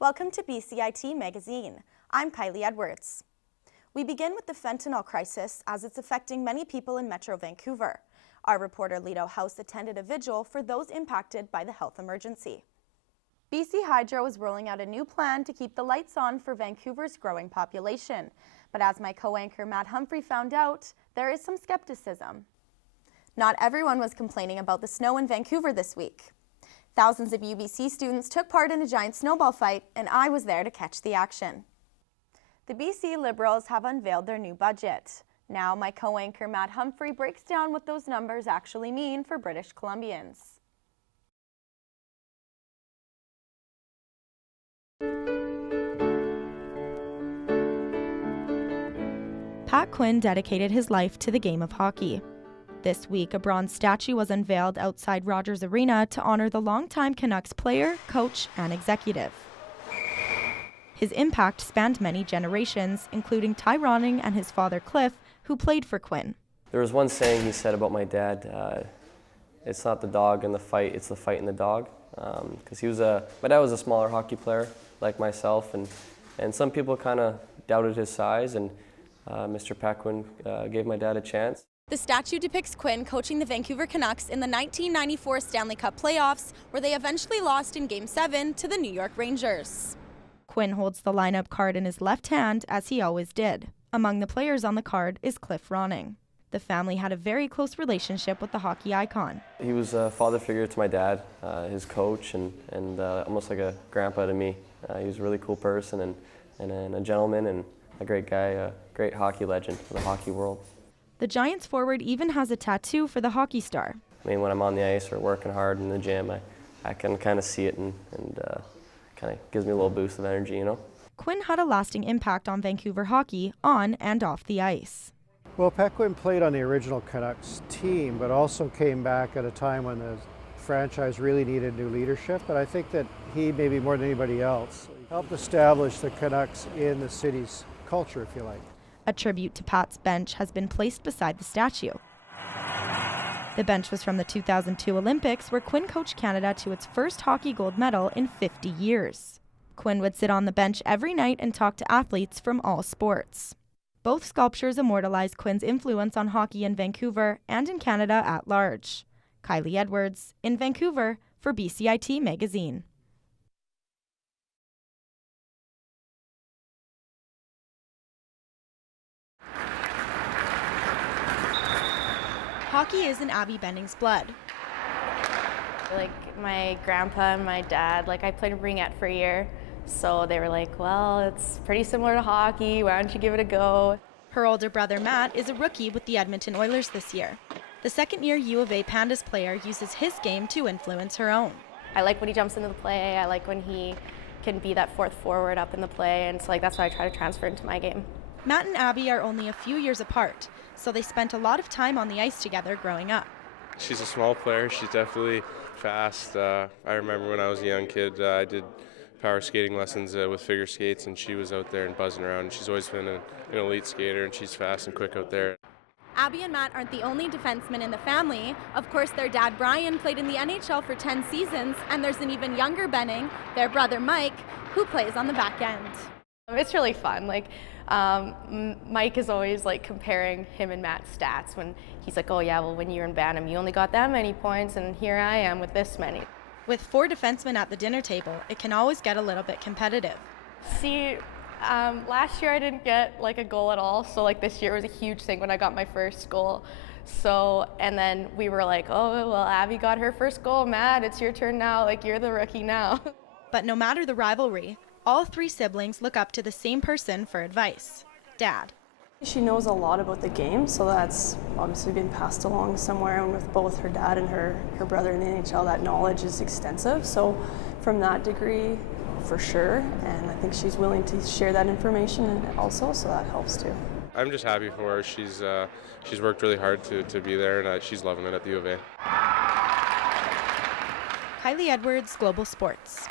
Welcome to BCIT Magazine. I'm Kylie Edwards. We begin with the fentanyl crisis as it's affecting many people in Metro Vancouver. Our reporter Leto House attended a vigil for those impacted by the health emergency. BC Hydro is rolling out a new plan to keep the lights on for Vancouver's growing population. But as my co-anchor Matt Humphrey found out, there is some skepticism. Not everyone was complaining about the snow in Vancouver this week. Thousands of UBC students took part in a giant snowball fight, and I was there to catch the action. The BC Liberals have unveiled their new budget. Now my co-anchor Matt Humphrey breaks down what those numbers actually mean for British Columbians. Pat Quinn dedicated his life to the game of hockey. This week, a bronze statue was unveiled outside Rogers Arena to honor the longtime Canucks player, coach, and executive. His impact spanned many generations, including Ty Ronning and his father Cliff, who played for Quinn. There was one saying he said about my dad, it's not the dog in the fight, it's the fight in the dog. Because my dad was a smaller hockey player like myself, and some people kind of doubted his size, and Mr. Pat Quinn gave my dad a chance. The statue depicts Quinn coaching the Vancouver Canucks in the 1994 Stanley Cup playoffs, where they eventually lost in Game 7 to the New York Rangers. Quinn holds the lineup card in his left hand, as he always did. Among the players on the card is Cliff Ronning. The family had a very close relationship with the hockey icon. He was a father figure to my dad, his coach, and almost like a grandpa to me. He was a really cool person and a gentleman and a great guy, a great hockey legend for the hockey world. The Giants forward even has a tattoo for the hockey star. I mean, when I'm on the ice or working hard in the gym, I can kind of see it and kind of gives me a little boost of energy, you know? Quinn had a lasting impact on Vancouver hockey on and off the ice. Well, Pat Quinn played on the original Canucks team, but also came back at a time when the franchise really needed new leadership. But I think that he, maybe more than anybody else, helped establish the Canucks in the city's culture, if you like. A tribute to Pat's bench has been placed beside the statue. The bench was from the 2002 Olympics, where Quinn coached Canada to its first hockey gold medal in 50 years. Quinn would sit on the bench every night and talk to athletes from all sports. Both sculptures immortalize Quinn's influence on hockey in Vancouver and in Canada at large. Kylie Edwards, in Vancouver, for BCIT Magazine. Hockey is in Abby Benning's blood. Like my grandpa and my dad, I played in ringette for a year, so they were like, well, it's pretty similar to hockey, why don't you give it a go? Her older brother Matt is a rookie with the Edmonton Oilers this year. The second-year U of A Pandas player uses his game to influence her own. I like when he jumps into the play, I like when he can be that fourth forward up in the play, and so that's what I try to transfer into my game. Matt and Abby are only a few years apart, so they spent a lot of time on the ice together growing up. She's a small player. She's definitely fast. I remember when I was a young kid, I did power skating lessons with figure skates, and she was out there and buzzing around. She's always been an elite skater, and she's fast and quick out there. Abby and Matt aren't the only defensemen in the family. Of course, their dad Brian played in the NHL for 10 seasons, and there's an even younger Benning, their brother Mike, who plays on the back end. It's really fun. Mike is always comparing him and Matt's stats when he's like, oh yeah, well when you were in Bantam you only got that many points and here I am with this many. With 4 defensemen at the dinner table, it can always get a little bit competitive. See, last year I didn't get a goal at all, so this year was a huge thing when I got my first goal. So, and then we were like, oh, well Abby got her first goal, Matt, it's your turn now, you're the rookie now. But no matter the rivalry, all 3 siblings look up to the same person for advice, Dad. She knows a lot about the game, so that's obviously been passed along somewhere, and with both her dad and her brother in the NHL, that knowledge is extensive. So from that degree, for sure, and I think she's willing to share that information also, so that helps too. I'm just happy for her. She's worked really hard to be there, and she's loving it at the U of A. Kylie Edwards, Global Sports.